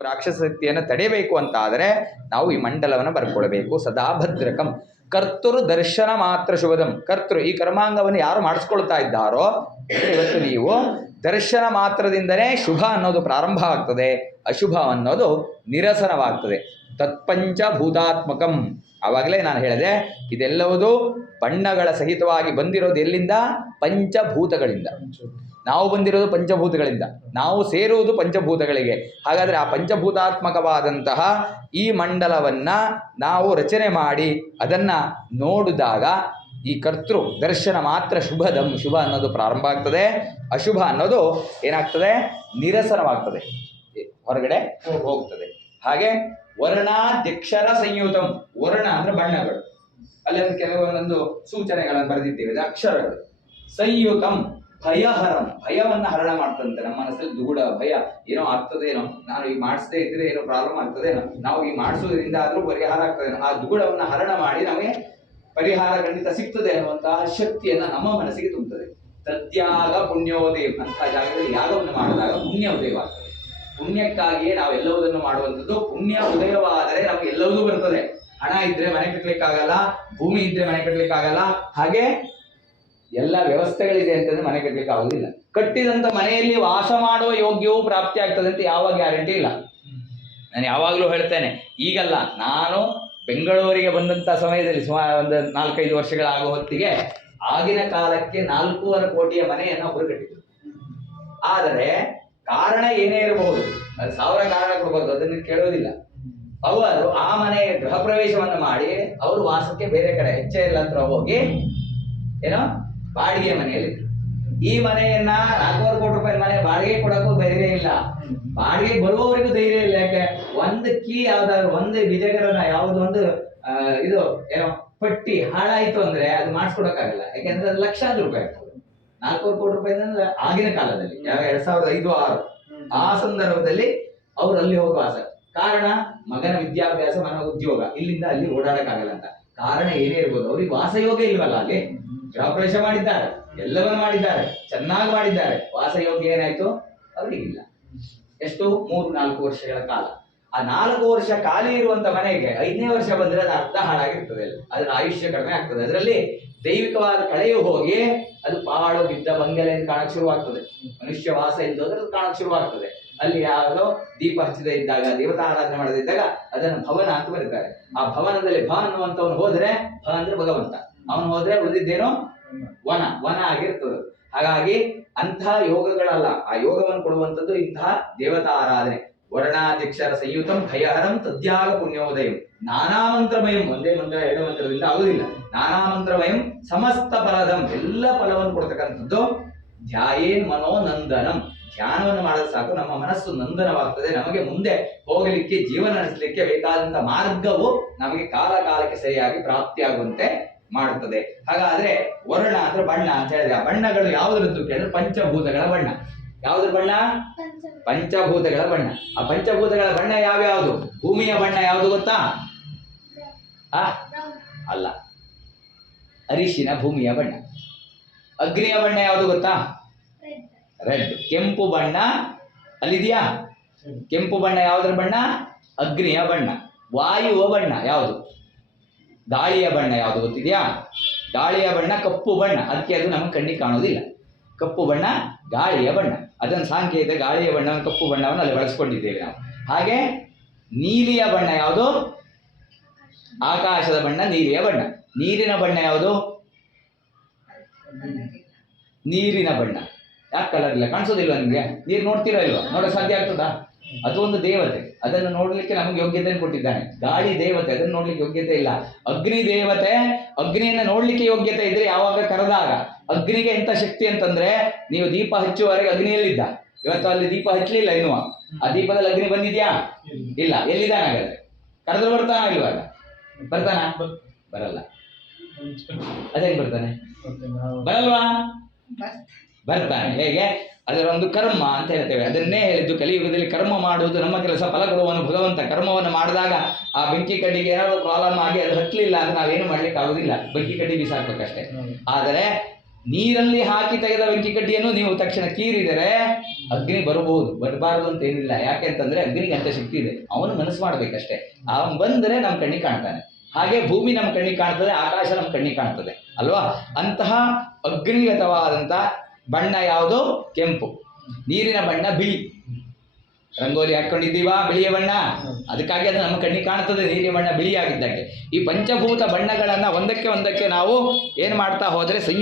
ರಾಕ್ಷಸ ಶಕ್ತಿಯನ್ನು ತಡೆಯಬೇಕು ಅಂತ ಆದರೆ ನಾವು ಈ ಮಂಡಲವನ್ನು ಬರ್ಕೊಳ್ಬೇಕು. ಸದಾ ಭದ್ರಕಂ ಕರ್ತೃ ದರ್ಶನ ಮಾತ್ರ ಶುಭದಂ. ಕರ್ತೃ ಈ ಕರ್ಮಾಂಗವನ್ನು ಯಾರು ಮಾಡಿಸ್ಕೊಳ್ತಾ ಇದ್ದಾರೋ ಇವತ್ತು ನೀವು ದರ್ಶನ ಮಾತ್ರದಿಂದಲೇ ಶುಭ ಅನ್ನೋದು ಪ್ರಾರಂಭ ಆಗ್ತದೆ, ಅಶುಭ ಅನ್ನೋದು ನಿರಸನವಾಗ್ತದೆ. ತತ್ಪಂಚಭೂತಾತ್ಮಕಂ. ಆವಾಗಲೇ ನಾನು ಹೇಳಿದೆ, ಇದೆಲ್ಲವುದು ಬಣ್ಣಗಳ ಸಹಿತವಾಗಿ ಬಂದಿರೋದು ಎಲ್ಲಿಂದ? ಪಂಚಭೂತಗಳಿಂದ. ನಾವು ಬಂದಿರೋದು ಪಂಚಭೂತಗಳಿಂದ, ನಾವು ಸೇರುವುದು ಪಂಚಭೂತಗಳಿಗೆ. ಹಾಗಾದರೆ ಆ ಪಂಚಭೂತಾತ್ಮಕವಾದಂತಹ ಈ ಮಂಡಲವನ್ನು ನಾವು ರಚನೆ ಮಾಡಿ ಅದನ್ನು ನೋಡಿದಾಗ ಈ ಕರ್ತೃ ದರ್ಶನ ಮಾತ್ರ ಶುಭದಂ, ಶುಭ ಅನ್ನೋದು ಪ್ರಾರಂಭ ಆಗ್ತದೆ, ಅಶುಭ ಅನ್ನೋದು ಏನಾಗ್ತದೆ? ನಿರಸನವಾಗ್ತದೆ, ಹೊರಗಡೆ ಹೋಗ್ತದೆ. ಹಾಗೆ ವರ್ಣಾಧ್ಯಕ್ಷರ ಸಂಯುತಂ. ವರ್ಣ ಅಂದರೆ ಬಣ್ಣಗಳು, ಅಲ್ಲಿ ಕೆಲವೊಂದೊಂದು ಸೂಚನೆಗಳನ್ನು ಬರೆದಿದ್ದೇವೆ, ಇದು ಅಕ್ಷರಗಳು. ಸಂಯುತಂ ಭಯಹರಂ, ಭಯವನ್ನು ಹರಣ ಮಾಡ್ತಂತೆ. ನಮ್ಮ ಮನಸ್ಸಲ್ಲಿ ದುಗುಡ ಭಯ, ಏನೋ ಆಗ್ತದೇನೋ, ನಾನು ಈಗ ಮಾಡಿಸದೇ ಇದ್ರೆ ಏನೋ ಪ್ರಾಬ್ಲಮ್ ಆಗ್ತದೇನೋ, ನಾವು ಈಗ ಮಾಡಿಸೋದ್ರಿಂದ ಆದರೂ ಪರಿಹಾರ ಆಗ್ತದೇನೋ, ಆ ದುಗುಡವನ್ನು ಹರಣ ಮಾಡಿ ನಮಗೆ ಪರಿಹಾರ ಖಂಡಿತ ಸಿಗ್ತದೆ ಅನ್ನುವಂತಹ ಶಕ್ತಿಯನ್ನು ನಮ್ಮ ಮನಸ್ಸಿಗೆ ತುಂಬುತ್ತದೆ. ತದ್ಯಾಗ ಪುಣ್ಯೋದಯ ಅಂತ ಜಾಗದಲ್ಲಿ ಯಾಗವನ್ನು ಮಾಡಿದಾಗ ಪುಣ್ಯ ಉದಯವಾಗ್ತದೆ. ಪುಣ್ಯಕ್ಕಾಗಿಯೇ ನಾವೆಲ್ಲವುದನ್ನು ಮಾಡುವಂಥದ್ದು. ಪುಣ್ಯ ಉದಯವಾದರೆ ನಮ್ಗೆ ಎಲ್ಲವೂ ಬರ್ತದೆ. ಹಣ ಇದ್ರೆ ಮನೆ ಕಟ್ಟಲಿಕ್ಕಾಗಲ್ಲ, ಭೂಮಿ ಇದ್ರೆ ಮನೆ ಕಟ್ಟಲಿಕ್ಕಾಗಲ್ಲ, ಹಾಗೆ ಎಲ್ಲ ವ್ಯವಸ್ಥೆಗಳಿದೆ ಅಂತಂದ್ರೆ ಮನೆ ಕಟ್ಟಲಿಕ್ಕೆ ಆಗುದಿಲ್ಲ. ಕಟ್ಟಿದಂತ ಮನೆಯಲ್ಲಿ ವಾಸ ಮಾಡುವ ಯೋಗ್ಯವೂ ಪ್ರಾಪ್ತಿ ಆಗ್ತದೆ ಅಂತ ಯಾವ ಗ್ಯಾರಂಟಿ ಇಲ್ಲ. ನಾನು ಯಾವಾಗಲೂ ಹೇಳ್ತೇನೆ, ಈಗಲ್ಲ, ನಾನು ಬೆಂಗಳೂರಿಗೆ ಬಂದಂಥ ಸಮಯದಲ್ಲಿ ಸುಮಾರು ಒಂದು 4-5 ವರ್ಷಗಳಾಗೋ ಹೊತ್ತಿಗೆ ಆಗಿನ ಕಾಲಕ್ಕೆ 4.25 ಕೋಟಿಯ ಮನೆಯನ್ನು ಒಬ್ಬರು ಕಟ್ಟಿದ್ರು. ಆದರೆ ಕಾರಣ ಏನೇ ಇರಬಹುದು, ಅದು 1000 ಕಾರಣ ಕೊಡಬಹುದು, ಅದನ್ನು ಕೇಳೋದಿಲ್ಲ. ಅವರು ಆ ಮನೆಯ ಗೃಹ ಪ್ರವೇಶವನ್ನು ಮಾಡಿ ಅವರು ವಾಸಕ್ಕೆ ಬೇರೆ ಕಡೆ HL ಹತ್ರ ಹೋಗಿ ಏನೋ ಬಾಡಿಗೆ ಮನೆಯಲ್ಲಿ. ಈ ಮನೆಯನ್ನ 4.25 ಕೋಟಿ ರೂಪಾಯಿ ಮನೆ ಬಾಡಿಗೆ ಕೊಡಕ್ಕೂ ಧೈರ್ಯ ಇಲ್ಲ, ಬಾಡಿಗೆ ಬರುವವರಿಗೂ ಧೈರ್ಯ ಇಲ್ಲ. ಯಾಕೆ? ಒಂದು ಕೀ ಯಾವ್ದಾದ್ರು, ಒಂದು ವಿಜಯಗರನ ಯಾವ್ದು ಒಂದು ಇದು ಏನೋ ಪಟ್ಟಿ ಹಾಳಾಯ್ತು ಅಂದ್ರೆ ಅದು ಮಾಡಿಸ್ಕೊಡಕ್ಕಾಗಲ್ಲ. ಯಾಕೆಂದ್ರೆ ಅದು ಲಕ್ಷಾಂತರ ರೂಪಾಯಿ ಆಗ್ತದೆ. 4.25 ಕೋಟಿ ರೂಪಾಯಿ ಅಂದ್ರೆ ಆಗಿನ ಕಾಲದಲ್ಲಿ 2005-2006 ಆ ಸಂದರ್ಭದಲ್ಲಿ ಅವರು ಅಲ್ಲಿ ಹೋಗುವ ಆಸೆ. ಕಾರಣ ಮಗನ ವಿದ್ಯಾಭ್ಯಾಸ, ಮನ ಉದ್ಯೋಗ, ಇಲ್ಲಿಂದ ಅಲ್ಲಿ ಓಡಾಡಕ್ಕಾಗಲ್ಲ ಅಂತ. ಕಾರಣ ಏನೇ ಇರ್ಬೋದು, ಅವ್ರಿಗೆ ವಾಸಯೋಗ್ಯ ಇಲ್ವಲ್ಲ, ಅಲ್ಲಿ ಗೃಹ ಪ್ರವೇಶ ಮಾಡಿದ್ದಾರೆ, ಎಲ್ಲವನ್ನು ಮಾಡಿದ್ದಾರೆ, ಚೆನ್ನಾಗಿ ಮಾಡಿದ್ದಾರೆ, ವಾಸಯೋಗ್ಯ ಏನಾಯ್ತು? ಅವರಿಗಿಲ್ಲ. ಎಷ್ಟು? 3-4 ವರ್ಷಗಳ ಕಾಲ. ಆ 4 ವರ್ಷ ಖಾಲಿ ಇರುವಂತ ಮನೆಗೆ 5ನೇ ವರ್ಷ ಬಂದ್ರೆ ಅದು ಅರ್ಧ ಹಾಳಾಗಿರ್ತದೆ, ಅದರ ಆಯುಷ್ಯ ಕಡಿಮೆ ಆಗ್ತದೆ. ಅದರಲ್ಲಿ ದೈವಿಕವಾದ ಕಳೆಯು ಹೋಗಿ ಅದು ಪಾಳು ಬಿದ್ದ ಬಂಗಲೆ ಕಾಣಕ್ ಶುರುವಾಗ್ತದೆ. ಮನುಷ್ಯ ವಾಸ ಇದ್ದೋದ್ರೆ ಅದು ಕಾಣಕ್ ಶುರುವಾಗ್ತದೆ. ಅಲ್ಲಿ ಯಾವುದೋ ದೀಪ ಹಚ್ಚದೇ ಇದ್ದಾಗ, ದೇವತಾ ಆರಾಧನೆ ಮಾಡದಿದ್ದಾಗ ಅದನ್ನು ಭವನ ಅಂತ ಬರೀತಾರೆ. ಆ ಭವನದಲ್ಲಿ ಭ ಅನ್ನುವಂಥವನು ಹೋದ್ರೆ, ಭ ಅಂದ್ರೆ ಭಗವಂತ, ಅವನು ಹೋದ್ರೆ ಉಳಿದಿದ್ದೇನೋ ವನ, ವನ ಆಗಿರ್ತದೆ. ಹಾಗಾಗಿ ಅಂತಹ ಯೋಗಗಳಲ್ಲ, ಆ ಯೋಗವನ್ನು ಕೊಡುವಂಥದ್ದು ಇಂತಹ ದೇವತಾ ಆರಾಧನೆ. ವರ್ಣಾಧ್ಯಕ್ಷರ ಸಂಯುತಂ ಭಯಹರಂ ತದ್ಯಾಗ ಪುಣ್ಯೋದಯಂ ನಾನಾ ಮಂತ್ರಮಯಂ. ಒಂದೇ ಮಂತ್ರ 2 ಮಂತ್ರದಿಂದ ಆಗುದಿಲ್ಲ. ನಾನಾ ಮಂತ್ರಮಯಂ ಸಮಸ್ತ ಫಲದಂ, ಎಲ್ಲ ಫಲವನ್ನು ಕೊಡ್ತಕ್ಕಂಥದ್ದು. ಧ್ಯಾಯೇನ್ ಮನೋನಂದನಂ, ಧ್ಯಾನವನ್ನು ಮಾಡಿದ್ರೆ ಸಾಕು, ನಮ್ಮ ಮನಸ್ಸು ನಂದನವಾಗ್ತದೆ. ನಮಗೆ ಮುಂದೆ ಹೋಗಲಿಕ್ಕೆ, ಜೀವನ ನಡೆಸಲಿಕ್ಕೆ ಬೇಕಾದಂತ ಮಾರ್ಗವು ನಮಗೆ ಕಾಲ ಕಾಲಕ್ಕೆ ಸರಿಯಾಗಿ ಪ್ರಾಪ್ತಿಯಾಗುವಂತೆ ಮಾಡುತ್ತದೆ. ಹಾಗಾದ್ರೆ ವರ್ಣ ಅಂದ್ರೆ ಬಣ್ಣ ಅಂತ ಹೇಳಿದ್ರೆ, ಆ ಬಣ್ಣಗಳು ಯಾವುದ್ರದ್ದು ಕೇಳಿದ್ರೆ ಪಂಚಭೂತಗಳ ಬಣ್ಣ. ಯಾವ್ದ್ರ ಬಣ್ಣ? ಪಂಚಭೂತಗಳ ಬಣ್ಣ. ಆ ಪಂಚಭೂತಗಳ ಬಣ್ಣ ಯಾವ್ಯಾವುದು? ಭೂಮಿಯ ಬಣ್ಣ ಯಾವುದು ಗೊತ್ತಾ? ಅಲ್ಲ, ಅರಿಶಿನ ಭೂಮಿಯ ಬಣ್ಣ. ಅಗ್ನಿಯ ಬಣ್ಣ ಯಾವುದು ಗೊತ್ತಾ? ರೆಡ್. ಕೆಂಪು ಬಣ್ಣ ಅಲ್ಲಿದೆಯಾ? ಕೆಂಪು ಬಣ್ಣ ಯಾವುದ್ರ ಬಣ್ಣ? ಅಗ್ನಿಯ ಬಣ್ಣ. ವಾಯುವ ಬಣ್ಣ ಯಾವುದು? ಗಾಳಿಯ ಬಣ್ಣ ಯಾವುದು ಗೊತ್ತಿದೆಯಾ? ಗಾಳಿಯ ಬಣ್ಣ ಕಪ್ಪು ಬಣ್ಣ, ಅದಕ್ಕೆ ಅದು ನಮಗೆ ಕಣ್ಣಿಗೆ ಕಾಣೋದಿಲ್ಲ. ಕಪ್ಪು ಬಣ್ಣ ಗಾಳಿಯ ಬಣ್ಣ, ಅದನ್ನು ಸಾಂಕೇತಿಕ ಗಾಳಿಯ ಬಣ್ಣವನ್ನು, ಕಪ್ಪು ಬಣ್ಣವನ್ನು ಅಲ್ಲಿ ಬಳಸ್ಕೊಂಡಿದ್ದೇವೆ ನಾವು. ಹಾಗೆ ನೀಲಿಯ ಬಣ್ಣ ಯಾವುದು? ಆಕಾಶದ ಬಣ್ಣ ನೀಲಿಯ ಬಣ್ಣ. ನೀರಿನ ಬಣ್ಣ ಯಾವುದು? ನೀರಿನ ಬಣ್ಣ. ಯಾಕೆ ಕಲರ್ ಇಲ್ಲ? ಕಾಣಿಸೋದಿಲ್ವ ನಿಮಗೆ? ನೀರು ನೋಡ್ತೀರಾ ಇಲ್ವಾ? ನೋಡೋಕೆ ಸಾಧ್ಯ ಆಗ್ತದಾ? ಅದು ಒಂದು ದೇವತೆ, ಅದನ್ನು ನೋಡ್ಲಿಕ್ಕೆ ನಮಗೆ ಯೋಗ್ಯತೆಯನ್ನು ಕೊಟ್ಟಿದ್ದಾನೆ. ಗಾಳಿ ದೇವತೆ, ಅದನ್ನು ನೋಡ್ಲಿಕ್ಕೆ ಯೋಗ್ಯತೆ ಇಲ್ಲ. ಅಗ್ನಿ ದೇವತೆ, ಅಗ್ನಿಯನ್ನು ನೋಡ್ಲಿಕ್ಕೆ ಯೋಗ್ಯತೆ ಇದ್ರೆ ಯಾವಾಗ ಕರೆದಾಗ. ಅಗ್ನಿಗೆ ಎಂತ ಶಕ್ತಿ ಅಂತಂದ್ರೆ, ನೀವು ದೀಪ ಹಚ್ಚುವವರೆಗೆ ಅಗ್ನಿಯಲ್ಲಿದ್ದ, ಇವತ್ತು ಅಲ್ಲಿ ದೀಪ ಹಚ್ಚಲಿಲ್ಲ ಇನ್ನು, ಆ ದೀಪದಲ್ಲಿ ಅಗ್ನಿ ಬಂದಿದ್ಯಾ? ಇಲ್ಲ. ಎಲ್ಲಿದ್ದಾನೆ? ಹಾಗಾದ್ರೆ ಕರೆದ್ರೆ ಬರ್ತಾನ ಇಲ್ವಾಗ? ಬರ್ತಾನ? ಬರಲ್ಲ. ಅದೇನ್ ಬರ್ತಾನೆ? ಬರಲ್ವಾ? ಬರ್ತಾನೆ. ಹೇಗೆ? ಅದರ ಒಂದು ಕರ್ಮ ಅಂತ ಹೇಳ್ತೇವೆ. ಅದನ್ನೇ ಹೇಳಿದ್ದು, ಕಲಿಯುಗದಲ್ಲಿ ಕರ್ಮ ಮಾಡುವುದು ನಮ್ಮ ಕೆಲಸ, ಫಲ ಕೊಡುವನು ಭಗವಂತ. ಕರ್ಮವನ್ನು ಮಾಡಿದಾಗ ಆ ಬೆಂಕಿ ಕಡ್ಡಿಗೆ ಏನಾದ್ರು ಪ್ರಾಬ್ಲಮ್ ಆಗಿ ಅದು ಹತ್ತಲಿಲ್ಲ ಅಂದ್ರೆ ನಾವೇನು ಮಾಡ್ಲಿಕ್ಕೆ ಆಗುದಿಲ್ಲ, ಬೆಂಕಿ ಕಡ್ಡಿ ಬಿಸಾಕ್ಬೇಕಷ್ಟೇ. ಆದರೆ ನೀರಲ್ಲಿ ಹಾಕಿ ತೆಗೆದ ಬೆಂಕಿ ಕಡ್ಡಿಯನ್ನು ನೀವು ತಕ್ಷಣ ಕೀರಿದರೆ ಅಗ್ನಿ ಬರಬಹುದು, ಬರಬಾರದು ಅಂತ ಏನಿಲ್ಲ. ಯಾಕೆ ಅಂತಂದ್ರೆ ಅಗ್ನಿಗೆ ಅಂತ ಶಕ್ತಿ ಇದೆ, ಅವನು ಮನಸ್ಸು ಮಾಡ್ಬೇಕಷ್ಟೇ. ಅವನು ಬಂದರೆ ನಮ್ಮ ಕಣ್ಣಿಗೆ ಕಾಣ್ತಾನೆ. ಹಾಗೆ ಭೂಮಿ ನಮ್ಮ ಕಣ್ಣಿಗೆ ಕಾಣ್ತದೆ, ಆಕಾಶ ನಮ್ಮ ಕಣ್ಣಿಗೆ ಕಾಣ್ತದೆ ಅಲ್ವಾ. ಅಂತಹ ಅಗ್ನಿಗತವಾದಂಥ ಬಣ್ಣ ಯಾವುದು? ಕೆಂಪು. ನೀರಿನ ಬಣ್ಣ ಬಿಳಿ. ರಂಗೋಲಿ ಹಾಕೊಂಡಿದ್ದೀವಾ ಬಿಳಿಯ ಬಣ್ಣ, ಅದಕ್ಕಾಗಿ ಅದು ನಮ್ಮ ಕಣ್ಣಿಗೆ ಕಾಣ್ತದೆ ನೀರಿನ ಬಣ್ಣ ಬಿಳಿಯಾಗಿದ್ದಕ್ಕೆ. ಈ ಪಂಚಭೂತ ಬಣ್ಣಗಳನ್ನು ಒಂದಕ್ಕೆ ನಾವು ಏನು ಮಾಡ್ತಾ ಹೋದರೆ